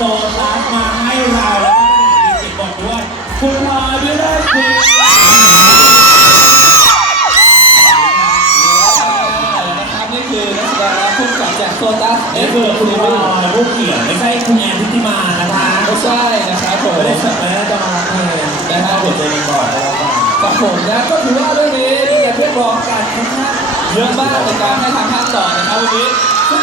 โซลัสมาให้เราแล้วก็มีสิทธิ์บอกด้วยคุณพอด้วยได้คุยนะครับนี่คือนักแสดงและผู้กำกับจากโซตัสนี่คือคุณพอผู้เขียนไม่ใช่คุณแอนทิติมานะคะไม่ใช่นะครับผมไม่ได้สับไม่ได้จะมาเลงนะครับหัวใจมันบอกแล้วกันกับผมนะก็ถือว่าเรื่องนี้มีกเรียกร้องการค่อนข้างเยอะมากในการให้ทำภาคต่อนะครับวันนี้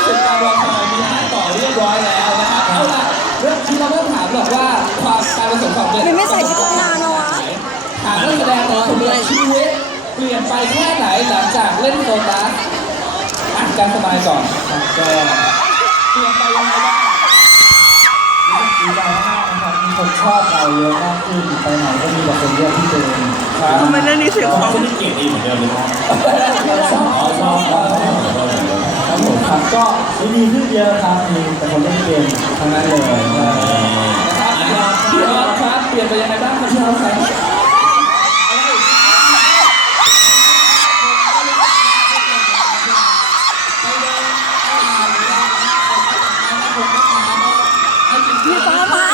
ซึ่งถึงการรอคอยมีภาคต่อเรียบร้อยแล้วนะครับเอาล่ะเรื่องที่เราต้องถามหรอกว่าความการประสบความสำเร็จมันไม่ใส่ชุดทำงานเหรอวะ ถามนักแสดงแต่ละคนเลยชีวิตเปลี่ยนไปแค่ไหนหลังจากเล่นโซตัสอะการสบายก่อนครับก็เปลี่ยนไปยังไงบ้างดีใจมากนะครับมีคนชอบเราเยอะมากขึ้นไปไหนก็มีแต่คนเรียกพี่เจนครับทำไมเรื่องนี้เสียงเขาไม่ได้เก่งเองเหมือนเดิมเลยครับ ชอบชอบชอบ ครับผมครับก็มีขึ้นเยอะครับมีแต่คนเล่นเกมทั้งนั้นเลยนะครับพี่ออสครับเปลี่ยนไปยังไงบ้างครับพี่ออสครับมีฟ้าม้า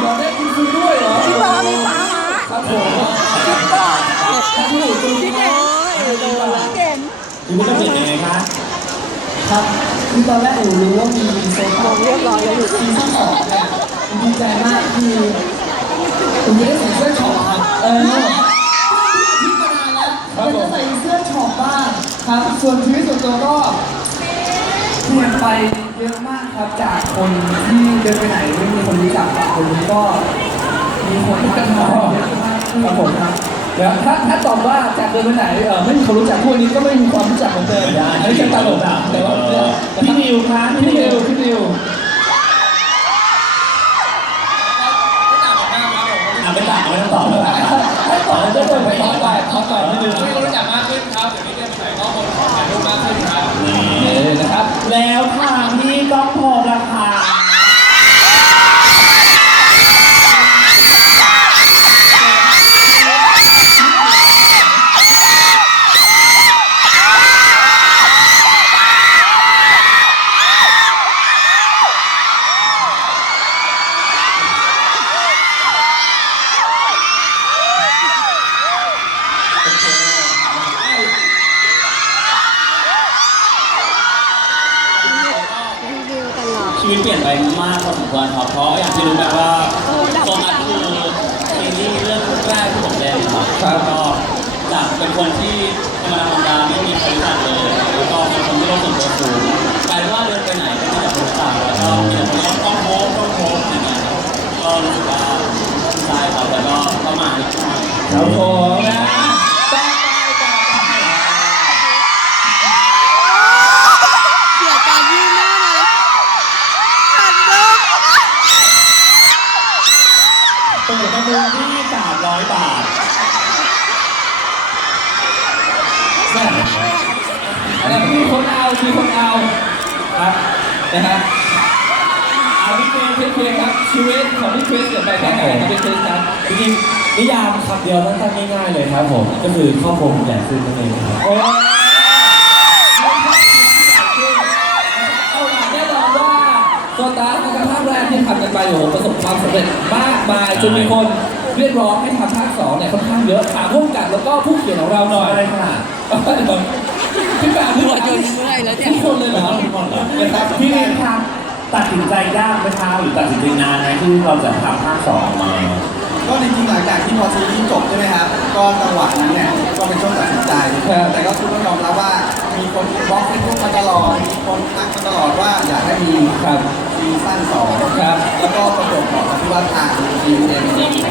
อยากได้คุณคุณด้วยเหรอพี่ฟ้ามีฟ้าม้าครับผมคิดก่อนคิดเห็นคิดเห็นคิดเห็นคุณก็เปลี่ยนยังไงคะ ครับคือตอนแรกหนูรู้ว่ามีโซมฟาองเรียบร้อยแล้วอยู่ซีซั่นสองเนี่ยผมดีใจมากคือผมไม่ได้ใส่เสื้อช็อปครับเออที่มานานแล้วจะใส่เสื้อช็อปบ้างครับ ส่วนชีวิตส่วนตัวก็เปลี่ยนไปเยอะมากครับจากคนที่เดินไปไหนไม่มีคนรู้จักกับคนนี้ก็มีคนทักทายเยอะมากขึ้นครับผมครับ เดี๋ยวถ้าถ้าตอบว่าจากเดินไปไหนเออไม่มีคนรู้จักพวกนี้ก็ไม่มีความรู้จักเหมือนเดิมอันนี้จะตลกอะแต่ว่าพี่นิวคะพี่นิวพี่นิว อะไม่ต่างไม่ต้องตอบแล้ว ให้ตอบแล้วจะเดินไปขอไปขอไปนิดนึง ไม่รู้จักมากขึ้นครับเดี๋ยวนี้เนี่ยใส่ข้อมูลของถ่ายรูปมากขึ้นครับ นี่นะครับ แล้วทางที่ต้องพอราคา รีวิวตลอด ชีวิตเปลี่ยนไปมากพอสมควรครับ เพราะอย่างที่รู้กันว่าโซนัสคือซีรีส์เรื่องแรกที่ผมเล่น ครับก็จากเป็นคนที่ธรรมดาธรรมดาไม่มีใครรู้จักเลยแล้วก็เป็นคนที่โลกส่วนตัวสูงกลายเป็นว่าเดินไปไหนก็มีแต่คนรู้จักแล้วก็มีแต่คนเรียกต้องโพสต้องโพสอย่างเงี้ยก็รู้สึกว่าได้ครับแล้วก็ประมาณนี้ครับผม มีคนเอาครับนะฮะเอาพี่เคพี่เคครับชีวิตของพี่เคเปลี่ยนไปแค่ไหนครับพี่เคครับจริงๆนิยามคำเดียวสั้นๆง่ายๆเลยครับผม ก็คือครอบครัวใหญ่ขึ้นนั่นเองครับโอ้ยเอาล่ะแน่นอนว่าโซตัสนะครับภาคแรกที่ทำกันไปโอ้โหประสบความสำเร็จมากมายจนมีคนเรียกร้องให้ทำภาคสองเนี่ยค่อนข้างเยอะถามผู้กำกับแล้วก็ผู้เขียนของเราหน่อยใช่ค่ะ พี่ปาพี่ หัว ปา จ นเมื่อยแล้วเนี่ยทุกคนเลยเหรอนะครับพี่เองครับตัดสินใจยากไหมคะหรือตัดสินใจนานไหมที่เราจะทำภาคสองออกมา ก็จริงๆหลังจากที่พอซีรีส์จบใช่ไหมครับ ก็จังหวะนั้นเนี่ยก็เป็นช่วงตัดสินใจแต่ก็คือต้องยอมรับว่ามีคนบล็อกเฟซบุ๊กมาตลอดมีคนทักมาตลอดว่าอยากให้มีครับซีซั่นสองครับ แล้วก็ประจวบกับที่ว่าทางทีมเอ็ม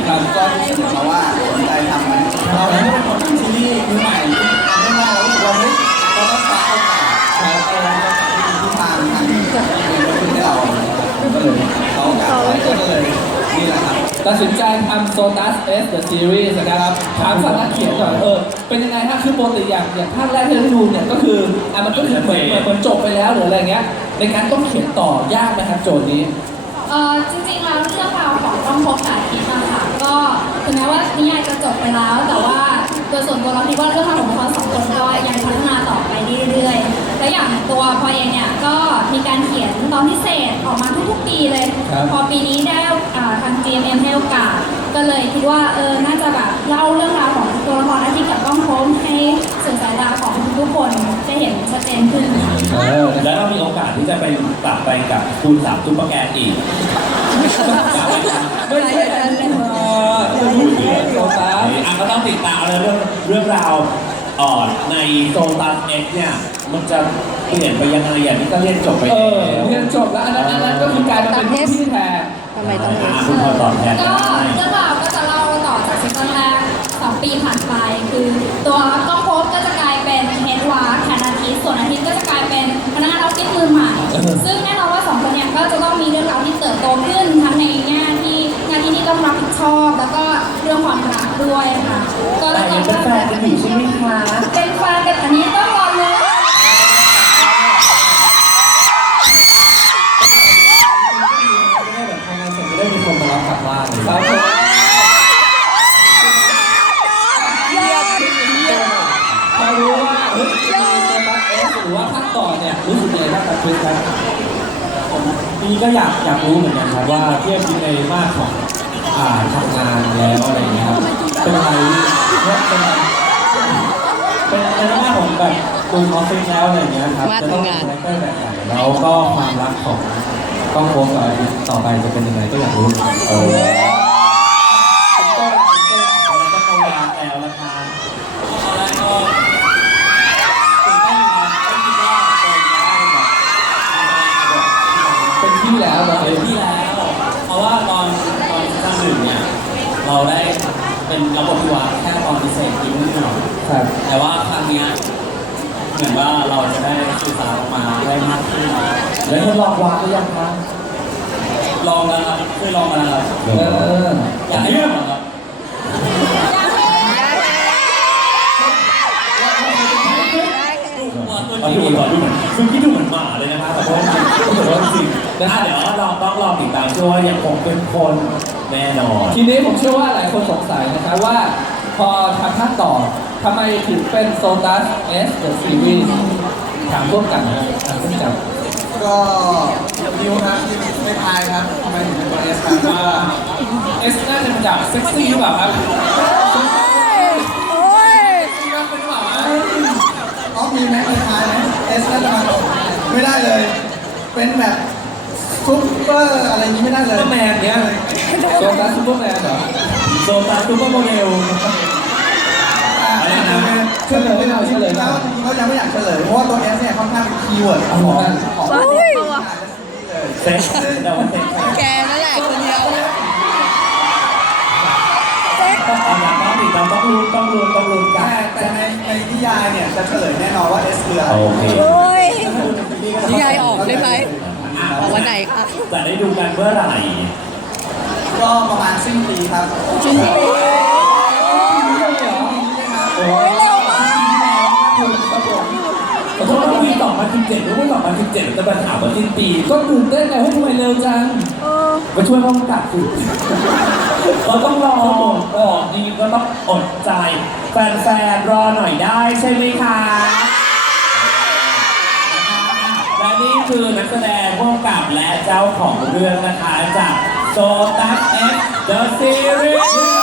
ครับก็เสนอมาว่าสนใจทำไหมเราไม่ได้เป็นคนทำซีรีส์มือใหม่ที่ทำได้มาเรารู้สึกว่าเฮ้ย เราต้องคว้าโอกาสครับเออเราจะมีที่ทางทางที่เอ็มก็คือให้เราก็เลยเขาโอกาสไว้ก็เลยนี่แหละครับ ตัดสินใจทำ Sotus S The Series นะครับถามฝั่งนักเขียนหน่อยเออเป็นยังไงฮะคือปกติอย่างอย่างภาคแรกที่เราดูเนี่ยก็คืออะมันก็คือเหมือนเหมือนเหมือนจบไปแล้วหรืออะไรเงี้ย ในการต้องเขียนต่อยากนะครับโจทย์นี้ เอ่อจริงๆแล้วเรื่องราวของต้องพบสาธิตนะคะก็ถึงแม้ว่านิยายจะจบไปแล้วแต่ว่า โดยส่วนตัวเราคิดว่าเรื่องราวของพวกเขาสองคนก็ยังพัฒนาต่อไปเรื่อยๆและอย่างตัวพลอยเองเนี่ยก็มีการเขียนตอนพิเศษออกมาทุกๆปีเลย ครับ พอปีนี้ได้อ่าทาง GMM ให้โอกาส ก็เลยคิดว่าเออน่าจะแบบเล่าเรื่องราวของตัวละครอาทิตย์กับกล้องโค้งให้สื่อสายตาของทุกๆคนได้เห็นชัดเจนขึ้นค่ะ เออแล้วเรามีโอกาสที่จะไปกลับไปกับคุณสามซุปเปอร์แกนอีก ไม่ใช่อันนี้มาจะพูดถึงโซตัส อะก็ต้องติดตามแล้ว เรื่องเรื่องราวอ่อนในโซตัสเอ็กเนี่ย มันจะเปลี่ยนไปยังไงอย่างนี้ก็เรียนจบไปเอแล้วอเรียนจบแล้วอันนั้นอันนั้นก็คือการมาเป็นผู้ที่แทน ทำไมต้องอะคุณพอตอบแทนก็ได้เรื่องราวก็จะเล่าต่อจากซีซั่นแรกสองปีผ่านไป คือตัวกล้องโพสก็จะกลายเป็นเฮดวาร์แทนอาทิตย์ส่วนอาทิตย์ ด้วยค่ะ ก็แต่ยังเป็นแฟนกันอยู่ใช่ไหมคะเป็นแฟนกันอันนี้ต้องรอรู้ไม่ได้แบบทำงานเสร็จจะได้มีคนมารับกลับบ้านเลยครับผมพอรู้ว่าเฮ้ยจะมีโซตัสเอสหรือว่าภาคต่อเนี่ยรู้สึกยังไงบ้างกับคลิปครับปีนี้ก็อยากอยากรู้เหมือนกันครับว่าเทียบในมากของอ่าทำงานแล้วอะไรอย่างเงี้ยครับ เป็นอะไรเนี่ยเป็นเป็นเป็นมาของแบบดูออฟฟิศแล้วอะไรอย่างเงี้ยครับมาจะต้องทำงานคาแรคเตอร์แบบไหนแล้วก็ความรักของกล้องโค้งกับอาทิตย์ต่อไปจะเป็นยังไงก็อยากรู้เหมือนกันเออคุณต้นคุณต้นอะไรก็เข้าวางแล้วนะคะตอนแรกก็ตื่นเต้นครับก็คิดว่าเป็นที่แล้วเนะ เป็นที่แล้ว เพราะว่าตอนตอนซีซั่นหนึ่งเนี่ยเราได้ เป็นระบบที่ว่าแค่ตอนพิเศษยิ้มนิดหน่อยครับแต่ว่าครั้งเนี้ยเหมือนว่าเราจะได้สื่อสารออกมาได้มากขึ้นแล้วทดลองวางหรือยังคะลองแล้วครับเคยลองมาแล้วครับเอออยากให้ลองครับ ดู ตัวตัวเอาจริดูงก่อนดูเหมือนคือพี่ดูเหมือนหมาเลยนะคะแต่ว่าแต่ว่าจริงนะเดี๋ยวเราต้องรอติดตามเชื่อว่ายังคงเป็นคนแน่นอนทีนี้ผมเชื่อว่าหลายคนสงสัยนะครับว่า พอทำภาคต่อทำไมถึงเป็นโซตัสเอสเดอะซีรีส์ถามร่วมกันนะถามร่วมกันก็นิวครับไม่ทายครับทำไมถึงเป็นตัวเอสครับเอสน่าจะมาจากเซ็กซี่หรือเปล่าครับโอ้ยที่นั่นเป็นหรือเปล่าอ๋อมีไหม เอสน่าจะมาไม่ได้เลย เป็นแบบซุปเปอร์อะไรนี้ไม่ได้เลยซุปเปอร์แมนเนี้ยโซตัสซูเปอร์แมนเหรอโซตาซูเปอร์โมเดลอะไรนะเฉลยเราเฉลยแล้วจริงๆเขายังไม่อยากเฉลยเพราะว่าตัวเอสเนี่ยค่อนข้างเป็นคีย์เวิร์ดของของบ้าตัวเซ็กแต่ว่าเซ็กแกนั่นแหละคนเดียวต้องต้ องติดตามต้องรู้ต้องรู้ต้องรู้กัแต่นแต่ในในนิยายเนี่ยจะเฉลยแน่นอนว่าเอสคืออะไรโอเค โอ้ย นิยายออกได้ไหม ออกวันไหนคะจะได้ดูกันเมื่อไหร่ก็ประมาณสิ้นปีครับจริงดิโอ้ยขอโทษว่าปี2017หรือว่า2017จะมาถามว่าสิ้นปีก็ตื่นเต้นไงว่าทำไมเร็วจัง เออมาช่วยห้องกับสิเราต้องรอออ ก็ต้องอดใจ แฟนๆรอหน่อยได้ใช่ไหมคะและนี่คือนักแสดงพวกกับและเจ้าของเรื่องนะคะจากโซตัสเอ็กเดอะซีรีส์